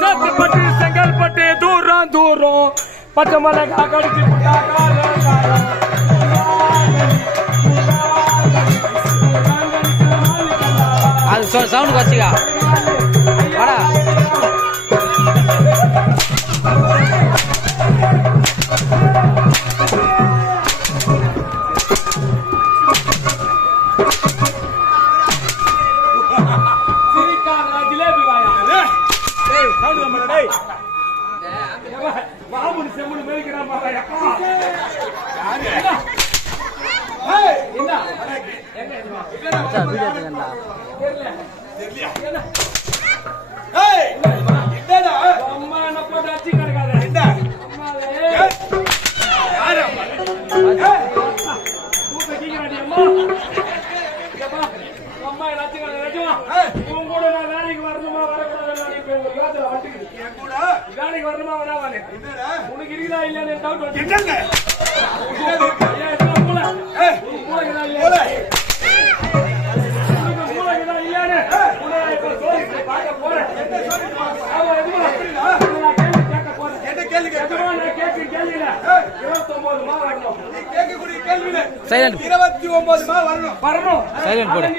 சேத்துப்பட்டு செங்கல்பட்டு தூரம் தூரம் பச்சை மலை கடிச்சு அது சவுண்ட் வச்சுக்கா வாடா வேலைக்கு வரணுமா வராவானே உனக்கு இருக்குதா இல்லையா டவுட்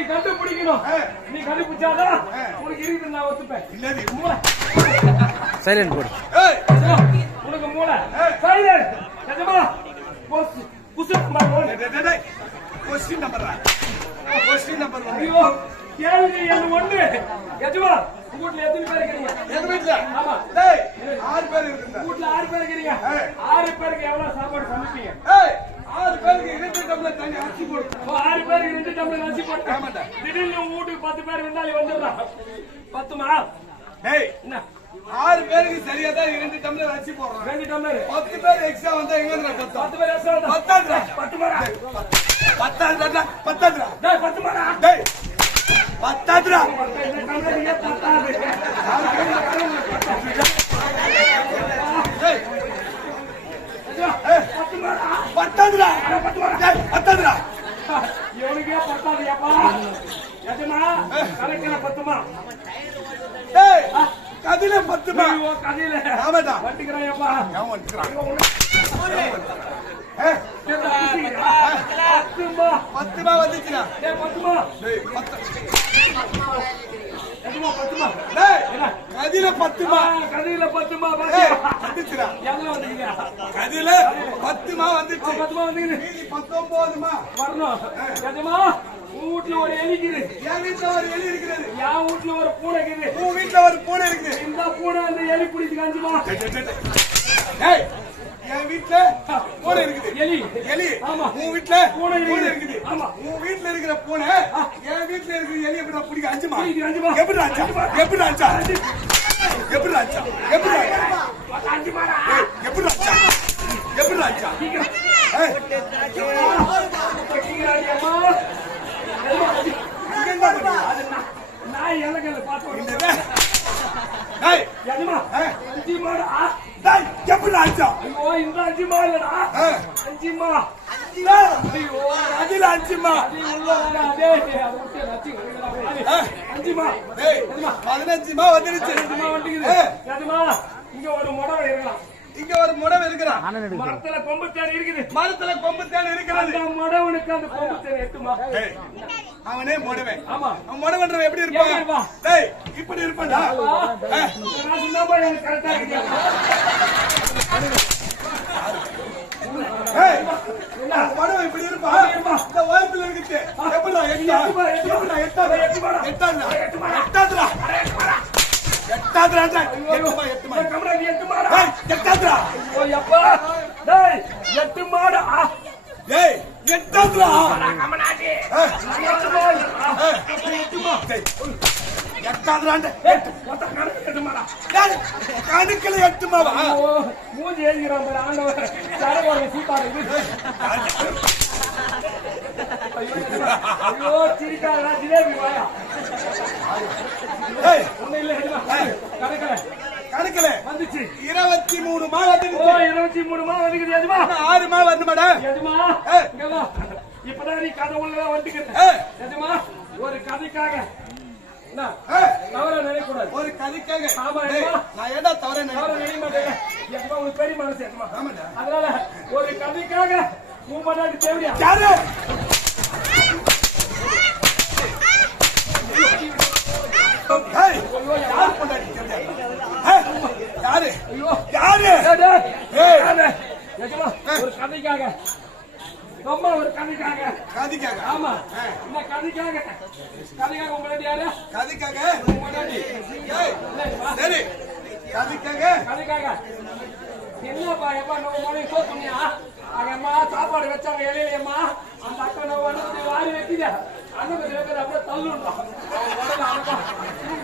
கண்டுபிடிக்கணும் நீ கண்டுபிடிச்சாதான் உனக்கு இருக்குது நான் ஒத்துப்பேன் சைலண்ட் போடு உனக்கு மூளை சைலண்ட் நிஜமா क्वेश्चन नंबर 1 ஐயோ கேள்வி என்ன ஒண்ணு எஜமா வீட்ல எத்தனை பேர் இருக்கீங்க எங்க வீட்ல ஆமா டேய் 6 பேர் இருக்கீங்க வீட்ல 6 பேர் இருக்கீங்க 6 பேருக்கு எவ்வளவு சாப்பாடு சமைப்பீங்க ஏய் 6 பேருக்கு 2 டம்ளர் தண்ணி அரிசி போடு 6 பேருக்கு 2 டம்ளர் அரிசி போடு ஆமாடா திடீர்னு உங்க வீட்டுக்கு 10 பேர் வந்தாலே வந்துடா 10மா டேய் என்ன 6 பேருக்கு சரியா தான் 2 டம்ளர் அரிசி போடுறோம் 2 டம்ளர் 10 பேர் எக்ஸ்ட்ரா வந்தா எங்க இருந்து 10 பேர் எக்ஸ்ட்ரா வந்தா 10 மாடா 10 டேய் 10 மாடா டேய் 10 இந்த டம்ளர் ஏ 10 டேய் இவனுக்கே 10 ஏப்பா எஜமா கலக்கிற 10மா டேய் கதில 10மா ஐயோ கதில ஆமாடா வட்டிக்கறாயப்பா ஏன் வட்டிக்கறா 10மா வந்துச்சுடா டேய் 10மா டேய் 10 எஜமா 10மா டேய் கதில 10மா கதில 10மா வந்துச்சுடா எங்க வந்தீங்க கதில 10மா வந்துச்சு 10மா வந்தீங்க மீதி 19மா வரணும் எஜமா வீட்ல ஒரு எலி இருக்குது என் வீட்ல ஒரு எலி இருக்குது என் வீட்ல ஒரு பூனை இருக்குது உன் வீட்ல ஒரு பூனை இருக்குது இந்த பூனை அந்த எலி பிடிச்சு காஞ்சுமா டேய் என் வீட்ல பூனை இருக்குது எலி எலி ஆமா உன் வீட்ல பூனை இருக்குது ஆமா உன் வீட்ல இருக்கிற பூனை என் வீட்ல இருக்கிற எலி எப்படி பிடிக்க அஞ்சுமா அஞ்சுமா எப்படி அஞ்சா எப்படி அஞ்சா எப்படி அஞ்சா எப்படி அஞ்சுமாடா எப்படி அஞ்சா எப்படி அஞ்சா நாய் எலகல பாத்து டேய் எஜமா அஞ்சுமாடா டேய் எப்படி அஞ்சா ஐயோ இந்த அஞ்சுமா இல்லடா அஞ்சுமா ஐயோ அதில அஞ்சுமா அஞ்சுமா டேய் 15மா வந்துருச்சு 15மா வந்துருச்சு எஜமா இங்க ஒரு முடவை இருக்கலாம் இங்க ஒரு முடவை இருக்குறா மரத்துல கொம்பு தேன் இருக்குது மரத்துல கொம்பு தேன் இருக்கிறது அந்த முடவனுக்கு அந்த கொம்பு தேன் எட்டுமா அவனே முடவை ஆமா அவன் முடவன்றவன் எப்படி இருப்பான் டேய் இப்படி இருப்பான்டா நான் சொன்னபடி எனக்கு கரெக்ட்டா இருக்கு ஏய் என்ன முடவை இப்படி இருப்பான் இந்த வாய்ப்புல இருக்குது எப்படா எட்டாதுடா எட்டாதுடா ஓ அப்பா டேய் 8 மாடா டேய் எட்டாதுடா கமனாடி 8 மா எட்டாதுடா மொத்த கணக்கு 8 மாடா கணக்குல 8 மாவா ஓ மூஞ்சி ஏறிறான் பாரு ஆண்டவர் சரவண சீதாரு ஐயோ சிரிக்காதடா ஜிலேபி வாயா ஏய் ஒண்ணு இல்ல வந்துச்சு 23 மா வந்து ஓ 23 மா வந்துக்குது எதுமா 6 மா வந்து மேடம் எதுமா இங்க வா இப்பதான் நீ கதை உள்ள வந்துக்கிற எதுமா ஒரு கதைக்காக என்ன தவற நினைக்க கூடாது ஒரு கதைக்காக ஆமா நான் ஏடா தவற நினைக்க மாட்டேன் எதுமா ஒரு பெரிய மனசு எதுமா ஆமாடா அதனால ஒரு கதைக்காக மூமனாடி தேவையா யாரு ஏய் யார் பொண்டாட்டி யாரு ஐயோ யாரு ஏய் எதுமா ஒரு கதைக்காக ரொம்ப ஒரு கதைக்காக கதைக்காக ஆமா இந்த கதைக்காக உங்களோட யாரு கதைக்காக சரி கதைக்காக என்னப்பா எப்பா நம்ம மொழி சோத்துனியா அங்கம்மா சாப்பாடு வச்சாங்க இலையிலம்மா அந்த அக்கா நம்ம வந்து வாரி வைக்கிது அண்ணன் கொஞ்சம் வைக்கிற அப்படியே தள்ளுண்டோம்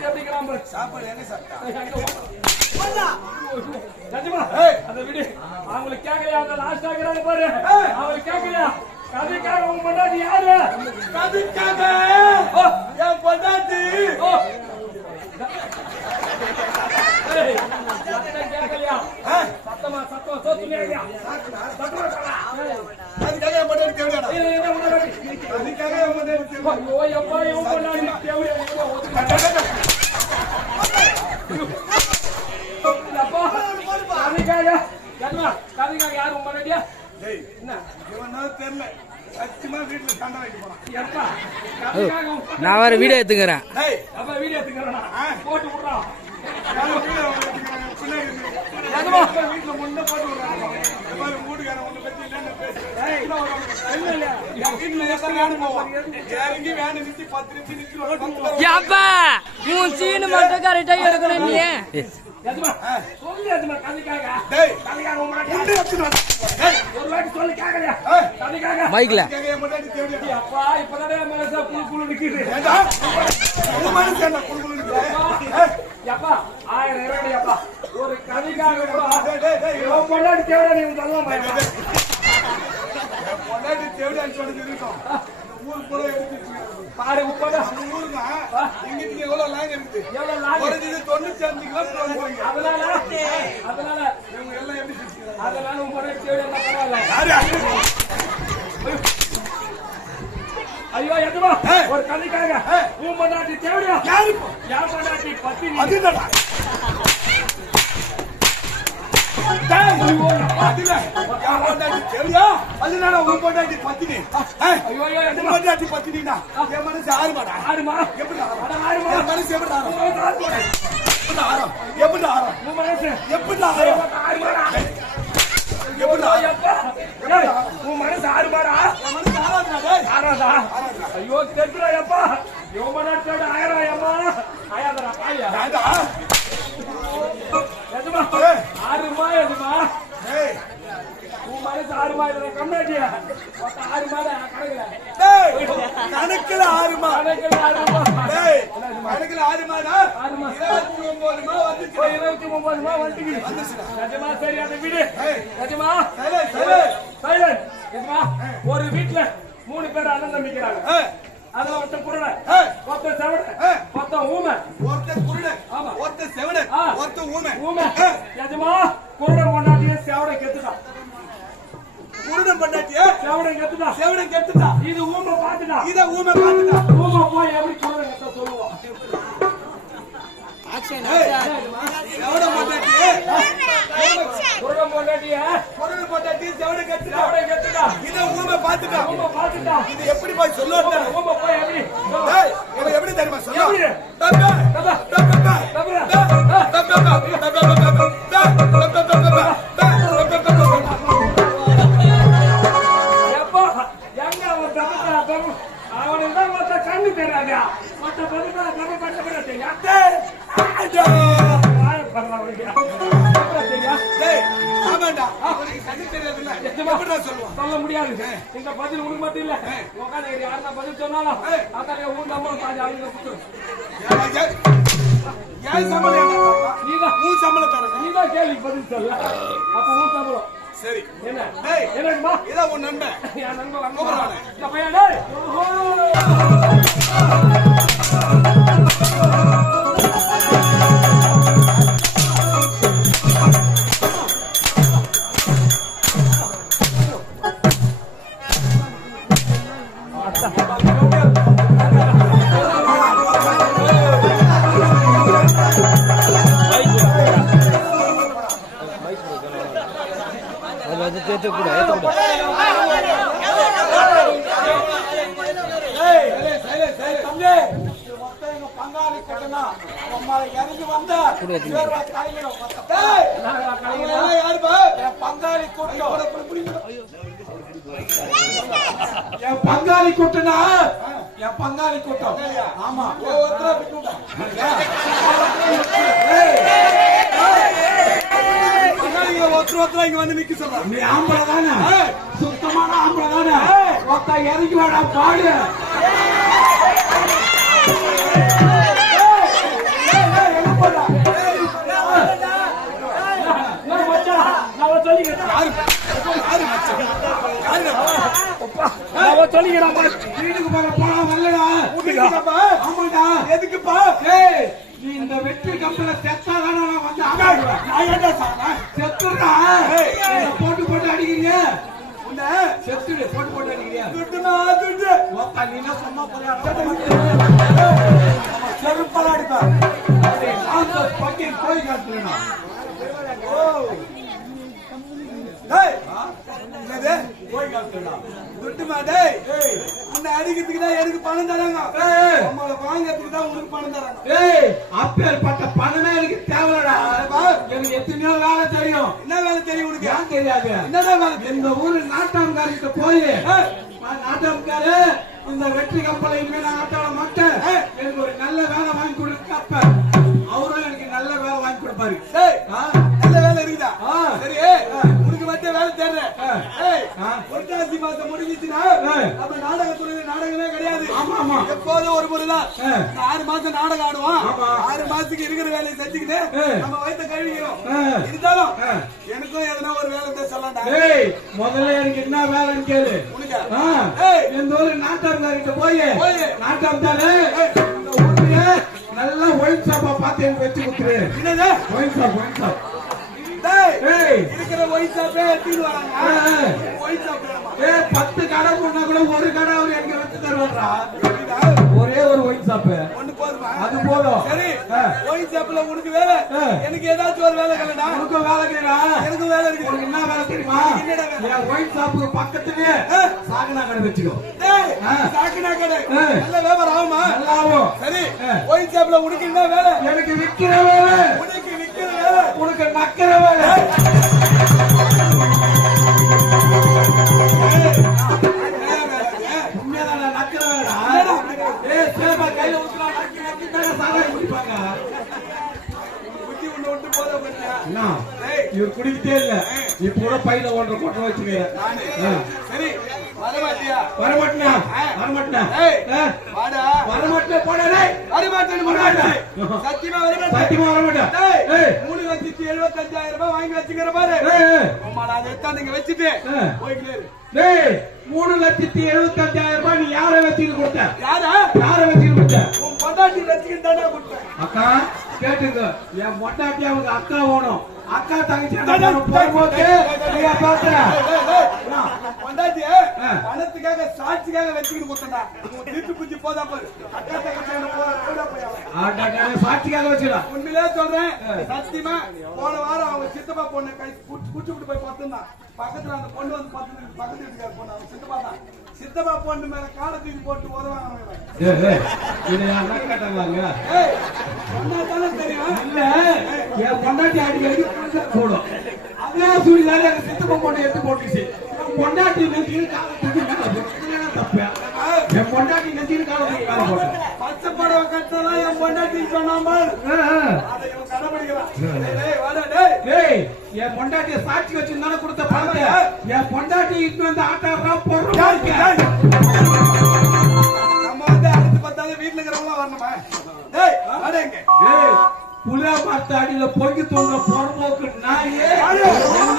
எப்படி கிராம சாப்பாடு என்ன சாப்பிட்டா அந்த வீடு அவங்களுக்கு கேட்கலையா அந்த லாஸ்ட் ஆகிறாங்க பாரு அவங்களுக்கு கேட்கலையா கதைக்காக உங்க பொண்டாட்டி யாரு கதைக்காக என் பொண்டாட்டி கேட்கலையா சத்தமா சோத்துலையா அதுக்காக என் பொண்டாட்டி தேவையாடா அதுக்காக என் பொண்டாட்டி கதைக்காக யாரு உங்க பொண்டாட்டியா என்ன இவன் தெரியல சத்தியமா வீட்டுல சண்டை வைக்க போறான் நான் வேற வீடியோ எடுத்துக்கிறேன் வீடியோ எடுத்துக்கிறேன் போட்டு விடுறான் வீட்டுல முன்ன போட்டு விடுறாங்க வீட்டுக்காரன் ஒண்ணு பத்தி இல்லன்னு இறங்கி வேன் நிறுத்தி 10 நிமிஷம் நிறுத்தி அப்பா உன் சீனு மட்டும் கரெக்டா எடுக்கணும் நீ மைக்ல அப்பா இப்பதான் மனசா புழு புழு நிக்குது அப்பா 1000 அப்பா ஒரு கதைக்காக கூட பொண்டாட்டி தேவையா நீ சொல்லலாம் பொண்டாட்டி தேவையான்னு சொல்லிட்டு இருக்கோம் ஊர் கூட எடுத்து பாரு உப்பதா ஊருங்க இங்கிட்டு எவ்வளவு லாங் இருக்குது எவ்வளவு லாங் ஒரு 95 கிலோமீட்டர் போறீங்க அதனால இவங்க எல்லாம் எப்படி சுத்திக்கிறாங்க அதனால உங்க பொண்டாட்டி தேவையா பரவாயில்ல ஐயோ எதுமா ஒரு கதைக்காக உன் பொண்டாட்டி தேவையா யாரு யார் பொண்டாட்டி பத்தி அதுதானா அதனால உன் பொண்டாட்டி பத்தினி பொண்டாட்டி பத்தினா என் மனசு ஆறுமாடா ஆறுமா எப்படி ஆறுமா என் மனசு எப்படி ஆறும் எப்படி ஆறும் உன் மனசு எப்படி ஆறும் எப்படி உன் மனசு ஆறுமாடா என் மனசு ஆறாதா ஐயோ தெரிஞ்சுடாயப்பா யோமனாட்டோட ஆயிராயம்மா ஆயாதரா ஆயா எதுமா ஆறுமா எதுமா உன் மனசு ஆறுமா இதுல கம்மியாட்டியா 6 மாதம் கணக்குல 6 மா கணக்குல 6 மா 29 மா வந்து 29 மா வந்துச்சு எதுமா சரி அந்த வீடு எதுமா சைலண்ட் எதுமா ஒரு வீட்டுல 3 பேர் அண்ணன் தம்பிக்கிறாங்க அதுல ஒருத்தன் குருடன் ஒருத்தன் செவடன் ஒருத்தன் ஊமை ஒருத்தன் குருடன் ஆமா ஒருத்தன் செவடன் ஒருத்தன் ஊமை எதுமா குருடன் கொண்டாட்டிய செவடன் கெத்துட்டான் குருடன் பண்ணாட்டிய செவடன் கெத்துட்டான் இது ஊமை பாத்துட்டான் ஊமை போய் எப்படி குருடன் கெத்த சொல்லுவான் செவடன் பண்ணாட்டிய குருடன் பண்ணாட்டிய செவடன் கெத்துட்டான் இத ஊமை பாத்துட்டான் இது எப்படி போய் சொல்லுவாங்க ஊமை போய் எப்படி இவன் எப்படி தெரியுமா சொல்லுவாங்க அவனுக்கு தான் மொத்த கண்ணு தெரியாதா மொத்த பதினா நம்ம பண்ண தெரியா சொல்ல முடியாது இந்த பதில் உனக்கு மட்டும் இல்ல உட்காந்து யாருன்னா பதில் சொன்னாலும் அதான் உன் நம்பரும் பாதி அவங்க நீதான் கேள்வி பதில் சொல்ல அப்ப உன் சம்பளம் சரி என்ன என்னமா இதான் உன் நண்பன் என் நண்பன் பங்காளி கட்டணா இறங்கி வந்த பங்காளி என் பங்காளி கூட்டனா என் பங்காளி கூட்டம் ஆமா ஒருத்தர் இங்க வந்து நிக்க சொல்ற நீ ஆம்பளை தானே சுத்தமான ஆம்பளை தானே ஒருத்த இறங்கி வாடா பாடு வீட்டுக்கு போனா வரலடா ஆமாடா எதுக்குப்பா நீ இந்த வெற்றி கம்பெனில செத்தாதான நான் வந்து ஆகாடுவேன் நான் ஏன்டா சார் செத்துறா போட்டு போட்டு அடிக்கிறீங்க உன்ன செத்துடு போட்டு போட்டு அடிக்கிறீங்க துட்டுனா துட்டு ஓப்பா நீ என்ன சொன்னா போறியா செருப்பல அடிப்பா நான் பக்கி போய் காட்டுறேனா ஓ டேய் என்னது போய் காட்டுறேனா துட்டுமா டேய் உன்னை அடிக்கிறதுக்கு தான் எனக்கு பணம் தராங்க நம்மள வாங்கிறதுக்கு தான் உனக்கு பணம் தராங்க ஏய் அப்பேற்பட்ட பணமே எனக்கு தேவைடா எனக்கு எத்தனையோ வேலை தெரியும் என்ன வேலை தெரியும் உனக்கு ஏன் தெரியாது என்னதான் வேலை இந்த ஊரு நாட்டாம்காரிட்ட போய் நாட்டாம்காரு இந்த வெற்றி கப்பலை இனிமே நான் ஆட்டாட மாட்டேன் எனக்கு ஒரு நல்ல வேலை வாங்கி கொடுக்க அப்ப அவரும் எனக்கு நல்ல வேலை வாங்கி கொடுப்பாரு நல்ல வேலை இருக்குதா சரி உனக்கு மட்டும் வேலை தேடுறேன் புரட்டாசி மாசம் முடிஞ்சிச்சுன்னா நம்ம நாடகத்துறையில நாடகமே கிடையாது ஆமா ஆமா எப்போதும் ஒரு முறை தான் 6 மாசம் நாடகம் ஆடுவோம் 6 மாசத்துக்கு இருக்கிற வேலையை செஞ்சுக்கிட்டு நம்ம வயிற்ற கழுவிக்கிறோம் இருந்தாலும் எனக்கும் எதனா ஒரு வேலை சொல்லண்டா முதல்ல எனக்கு என்ன வேலைன்னு கேளு உனக்கு இந்த ஒரு நாட்டாம்காரிட்ட போய் நாட்டாம்தானே இந்த ஊர்லயே நல்லா ஒயின் ஷாப்பா பார்த்து எனக்கு வச்சு கொடுத்துரு என்னது ஒயின் ஷாப் இருக்கிற ஒயின் ஷாப்பே எடுத்துட்டு வராங்க ஒயின் ஷாப் 10 கடை போனா கூட ஒரு கடை அவர் எனக்கு வச்சு தருவாரா ஒரே ஒரு ஒயின் ஷாப் ஒன்னு போதுமா அது போதும் சரி ஒயின் ஷாப்ல உனக்கு வேலை எனக்கு ஏதாச்சும் ஒரு வேலை இல்லடா உனக்கு வேலை இல்லடா எனக்கு வேலை இருக்கு உனக்கு என்ன வேலை தெரியுமா என்னடா ஒயின் ஷாப்புக்கு பக்கத்துலயே சாகனா கடை வெச்சுக்கோ டேய் சாகனா கடை நல்ல வியாபாரம் ஆகுமா நல்லா ஆகும் சரி ஒயின் ஷாப்ல உனக்கு என்ன வேலை எனக்கு விக்கிற வேலை உனக்கு விக்கிற வேலை உனக்கு நக்கிற வேலை உண்மையான நக்கிற வேலைடா ஏய் சேபா கையில ஊத்துறா நக்கி நக்கி தான சாகா குடிப்பாங்க குட்டி உள்ள விட்டு போற பத்தியா என்ன இவர் குடிக்கிட்டே இல்ல இப்ப கூட பையில ஒன்றரை கொட்டை வச்சுக்கிறேன் சரி வரமாட்டியா வரமாட்டியா வரமாட்டியா வாடா வரமாட்டியா போடா டேய் வரமாட்டேன் சத்தியமா வரமாட்டேன் சத்தியமா வரமாட்டேன் டேய் 3,75,000 ரூபாய் வாங்கி வச்சுக்கிற பாரு அம்மா நான் எடுத்து நீங்க வச்சிட்டு போய்க்கிட்டே டேய் 3,75,000 ரூபாய் நீ யாரை வச்சிட்டு கொடுத்த யாரை வச்சிட்டு கொடுத்த உன் பொண்டாட்டி வச்சிட்டு தானே கொடுத்த அக்கா கேட்டுங்க என் பொண்டாட்டி அவங்க அக்கா வேணும் அக்கா தங்கச்சி போகும்போது நீங்க பாக்குற பொண்டாட்டி பணத்துக்காக சாட்சிக்காக வச்சுக்கிட்டு கொடுத்தா வீட்டு குச்சி போதா பாரு அக்கா தங்கச்சி சாட்சிக்காக வச்சுடா உண்மையிலே சொல்றேன் சத்தியமா போன வாரம் அவங்க சித்தப்பா பொண்ணு கை குச்சி விட்டு போய் பார்த்துதான் பக்கத்துல அந்த பொண்ணு வந்து பக்கத்து வீட்டுக்கார பொண்ணு அவங்க சித்தப்பா தான் சித்தப்பா பொண்ணு மேல காலை தூக்கி போட்டு உதவாங்க தெரியும் இல்ல என் பொண்டாட்டி அடிக்கடி போடும் அதே சூழ்நிலை எங்க சித்தப்பா பொண்ணு எடுத்து போட்டுச்சு பொண்டாட்டி தப்பு என் பொண்டாட்டி நெஞ்சில் காலத்துக்கு கால போட்டேன் பச்சை படவை கட்டலாம் என் பொண்டாட்டி சொன்னாம அதை இவன் கடைபிடிக்கிறான் என் பொண்டாட்டிய சாட்சி வச்சிருந்தானே கொடுத்த பணத்தை என் பொண்டாட்டி இட்டு வந்து ஆட்டாடுறா போடுறோம் நம்ம வந்து அடுத்து பார்த்தாலும் வீட்டுல இருக்கிறவங்களா வரணுமா புளியா பார்த்த அடியில பொங்கி தோன்ற பொறம்போக்கு நாயே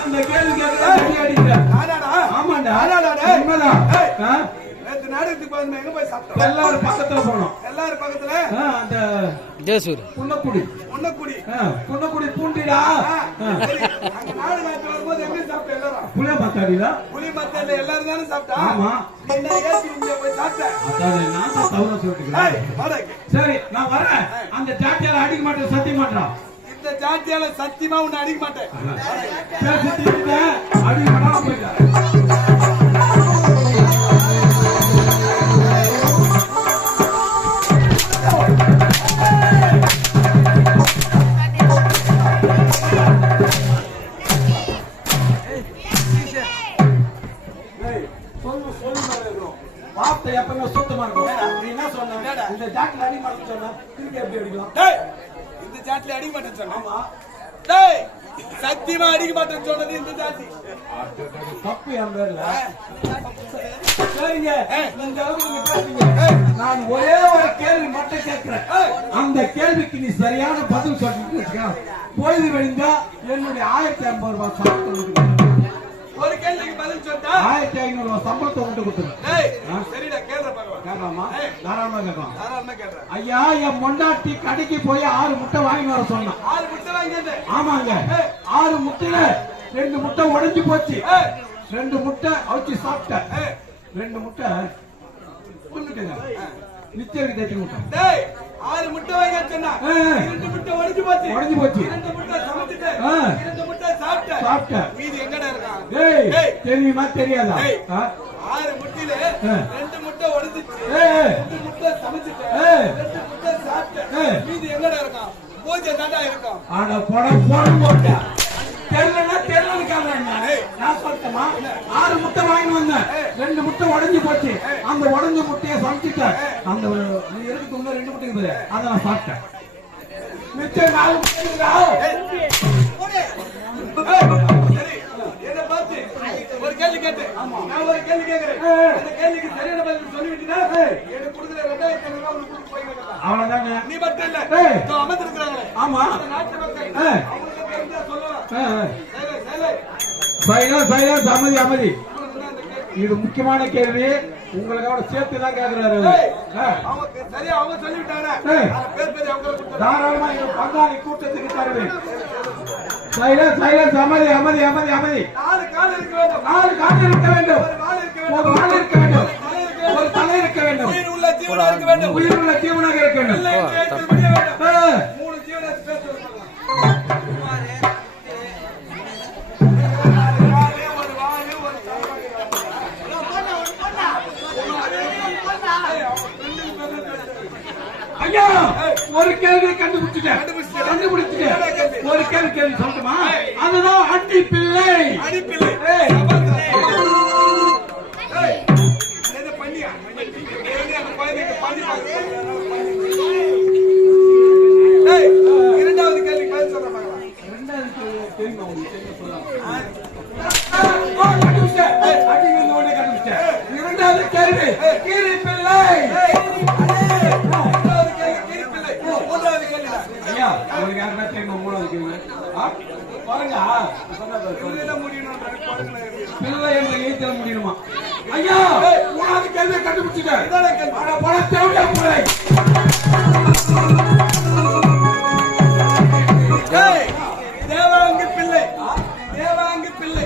இந்த கேள்வி கேட்கிறேன் ஆமாண்டா உண்மைதான் நேற்று நாடகத்துக்கு போய் எங்க போய் சாப்பிட்டோம் எல்லாரும் பக்கத்துல போனோம் எல்லாரும் பக்கத்துல அந்த ஜெயசூர் புன்னக்குடி பூண்டிடா அங்க நாடகத்துல வரும்போது எங்க சாப்பிட்டோம் எல்லாரும் புளியா பார்த்த அடியில புளிய பார்த்த எல்லாரும் தானே சாப்பிட்டா ஆமா என்ன ஏசி இங்க போய் சாப்பிட்டேன் அதான் நான் தான் தவற சொல்லிட்டேன் சரி நான் வரேன் அந்த ஜாட்டியால அடிக்க மாட்டேன் சத்தியம் பண்றான் இந்த ஜாட்டியால சத்தியமா உன்னை அடிக்க மாட்டேன் அடிக்க வார்த்தை எப்பவுமே சுத்தமா இருக்கும். நீ என்ன சொன்ன? இந்த ஜாட்ல அடி மாட்டேன்னு சொன்ன. திருப்பி எப்படி அடிக்கலாம்? இந்த ஜாட்ல அடிக்க மாட்டேன்னு சொன்னா சத்தியமா அடிக்க மாட்டேன்னு சொன்னது இந்த ஜாதி தப்பு என் பேர்ல. சரிங்க, இந்த அளவுக்கு நீங்க பேசுறீங்க. நான் ஒரே ஒரு கேள்வி மட்டும் கேட்கிறேன். அந்த கேள்விக்கு நீ சரியான பதில் சொல்லிட்டு பொழுது வெளிந்தா என்னுடைய 1050 ரூபாய் சம்பளத்தை ஒரு கேள்விக்கு பதில் சொன்னா 1500 ரூபாய் சம்பளத்தை கொண்டு கொடுத்துருங்க. சரிடா கேள்ற பாக்கலாம். கேட்கலாமா? தாராளமா கேட்கலாம். தாராளமா கேட்றேன். ஐயா, என் மொண்டாட்டி கடைக்கு போய் 6 முட்டை வாங்கி வர சொன்னான். 6 முட்டை வாங்கிட்டு. ஆமாங்க, 6 முட்டையில 2 முட்டை உடைஞ்சு போச்சு. 2 முட்டை அவிச்சு சாப்பிட்டேன். 2 முட்டை கொண்டுட்டேங்க. நிச்சயம் தேய்ச்சி முட்டை. டேய் 6 முட்டை வாங்கி சொன்னா 2 முட்டை உடைஞ்சு போச்சு. 2 முட்டை சமைச்சிட்டு 2 முட்டை சாப்பிட்டேன். மீதி எங்கடா இருக்கான்? டேய் தெரியுமா தெரியாதா? 6 முட்டையில 2 முட்டை உடைஞ்சிச்சு. 2 முட்டை சமைச்சிட்டு 2 முட்டை சாப்பிட்டேன். மீதி எங்கடா இருக்கான்? போஜே தாண்டா இருக்கான். ஆட போட போட்ட. தெரியலனா தெரியலன்னு கேக்குறேன் நான் சொல்றேமா? 6 முட்டை வாங்கி வந்தேன். 2 முட்டை உடைஞ்சு போச்சு. அந்த உடைஞ்ச முட்டையை சமைச்சிட்டேன். அந்த நீ எடுத்து இன்னும் 2 முட்டை இருக்குது. அதை நான் சாப்பிட்டேன். மிச்சம் 4 முட்டை இருக்கா? சரி, என்ன பார்த்து ஒரு கேள்வி கேட்டு நான் ஒரு கேள்வி கேட்கிறேன். அந்த கேள்விக்கு சரியான பதில் சொல்லிவிட்டீங்கன்னா எனக்கு கொடுக்குற 2500 ரூபாய் உனக்கு கொடுத்து போய்க்கிறேன். அவ்வளவுதாங்க. நீ மட்டும் இல்ல, அமர்ந்திருக்கிறாங்களே ஆமா, அந்த நாட்டு மக்கள் அவங்களுக்கு தெரிஞ்சா சொல்லலாம். சைலன்ஸ், அமைதி. இது முக்கியமான கேள்வி. உங்களுக்காக சேர்த்து தான் கேட்கிறாரு. சரியா அவங்க சொல்லிவிட்டாங்க. பேர் அவங்க கொடுத்தாங்க. தாராளமா எங்க பங்காளி கூட்டத்துக்கு தருவேன். சைலன்ஸ், அமைதி. 4 கால் இருக்க வேண்டும். 4 கால் இருக்க வேண்டும். ஒரு வால் இருக்க வேண்டும். ஒரு தலை இருக்க வேண்டும். உயிர் உள்ள ஜீவனாக இருக்க வேண்டும். உயிருள்ள ஜீவனாக இருக்க வேண்டும். இல்லை என்று ஏற்று முடிய வேண்டும். 3 ஜீவனை பேச சொல்லலாம். ஐயா, ஒரு கேள்வி கண்டுபிடிச்சிட்டேன். ஒரு கேள்வி சொல்லட்டுமா? அதுதான் அடி பிள்ளை. இரண்டாவது கேள்வி பதில் சொல்றேன். இரண்டாவது கேள்வி கீரி பிள்ளை. ஐயா, உங்களுக்கு யாருன்னா தெரியுமா? 3வது கேள்வி பாருங்க. பிள்ளை என்ற எழுத்துல முடியணுமா? ஐயா, 3வது கேள்வியை கண்டுபிடிச்சிட்டேன். தேவையா பிள்ளை? தேவாங்கு பிள்ளை.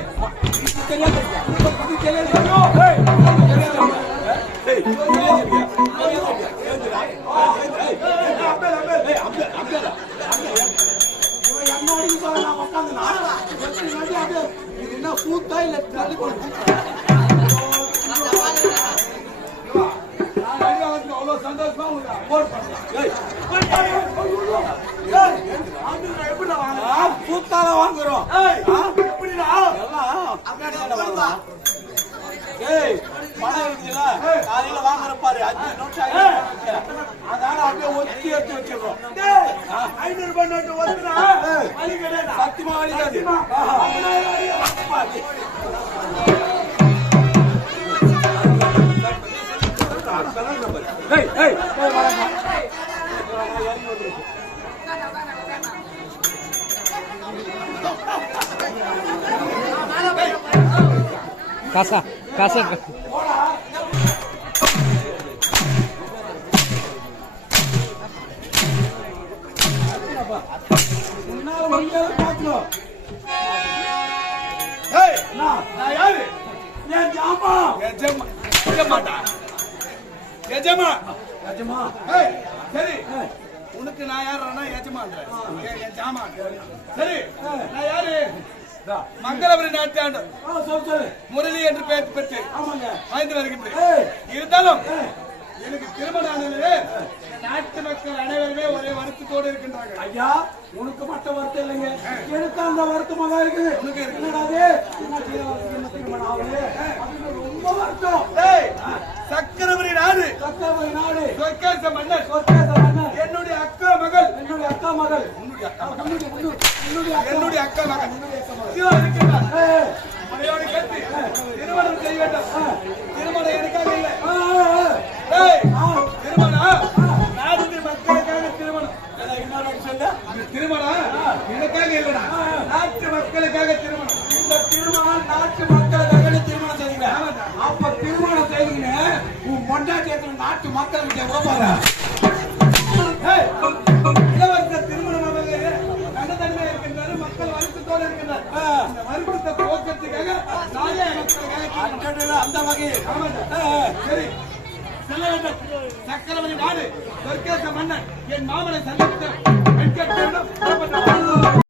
என்ன கூத்தா இல்ல தள்ளி போடு. அவ்வளவு சந்தோஷமா கூத்தால வாங்குறோம். பணம் இருக்குல்ல, காலையில வாங்குற பாரு 5 நோட்டு அதனால அப்படியே ஒத்தி எடுத்து வச்சிருக்கோம். 500 ரூபாய் நோட்டு ஒத்துனா வழி கிடையாது. சத்தியமா வழிகாது. Casa. சரி, உனக்கு நான் யாருன்னா எஜமான். சரி, நான் யாரு? மங்களபுரி நாட்டாண்டு சொல்லு முரளி என்று பெயர் பெற்று ஆமாங்க வாழ்ந்து வருகின்றேன். இருந்தாலும் எனக்கு திருமணம் ஆனது நாட்டு மக்கள் அனைவருமே ஒரே வருத்தத்தோடு இருக்கின்றார்கள். ஐயா உனக்கு மட்டும் வருத்தம் இல்லைங்க எனக்கு அந்த வருத்தமாக இருக்கு உனக்கு இருக்கு. என்னடாது என்ன செய்யறதுக்கு என்ன திருமணம் ஆகுது அப்படின்னு ரொம்ப வருத்தம் சக்கரவரி நாடு சக்கரவர்த்தி நாடு சொர்க்கேச மன்னர் சொர்க்கேச மன்னர் என்னுடைய அக்கா மகள் என்னுடைய அக்கா மகள் உன்னுடைய அக்கா மகள் என்னுடைய அக்கா என்னுடைய அக்கா மகள் என்னுடைய அக்கா மகள் இதோ இருக்கின்றார். ஏய், மனையோடு கேட்டு திருமணம் செய்ய வேண்டும். திருமணம் எனக்காக இல்லை. ஏய், ஏய், திருமணம் நாட்டு மக்களுக்காக திருமணம். என்னடா சொன்ன இந்த திருமணம் எனக்காக இல்லடா, நாட்டு மக்களுக்காக திருமணம். இந்த திருமணம் நாட்டு மக்களுக்காக திருமணம் செய்யுங்க அப்ப திருமணம் செய்யுங்க உன் மொண்டாட்டி நாட்டு மக்கள்கிட்ட போவாரா ஏய், இளவரசர் திருமணம் அவர்களே நல்லதன்மையா இருக்கின்றாரு, மக்கள் வருத்தத்தோடு இருக்கின்றார். இந்த வருத்தத்தை போக்குறதுக்காக நாட்டு மக்களுக்காக அந்த வகையில் சரி செல்ல வேண்டும். சக்கரவர்த்தி நாடு சொர்க்கேச மன்னன் என் மாமனை சந்தித்து வெட்கப்பட்டு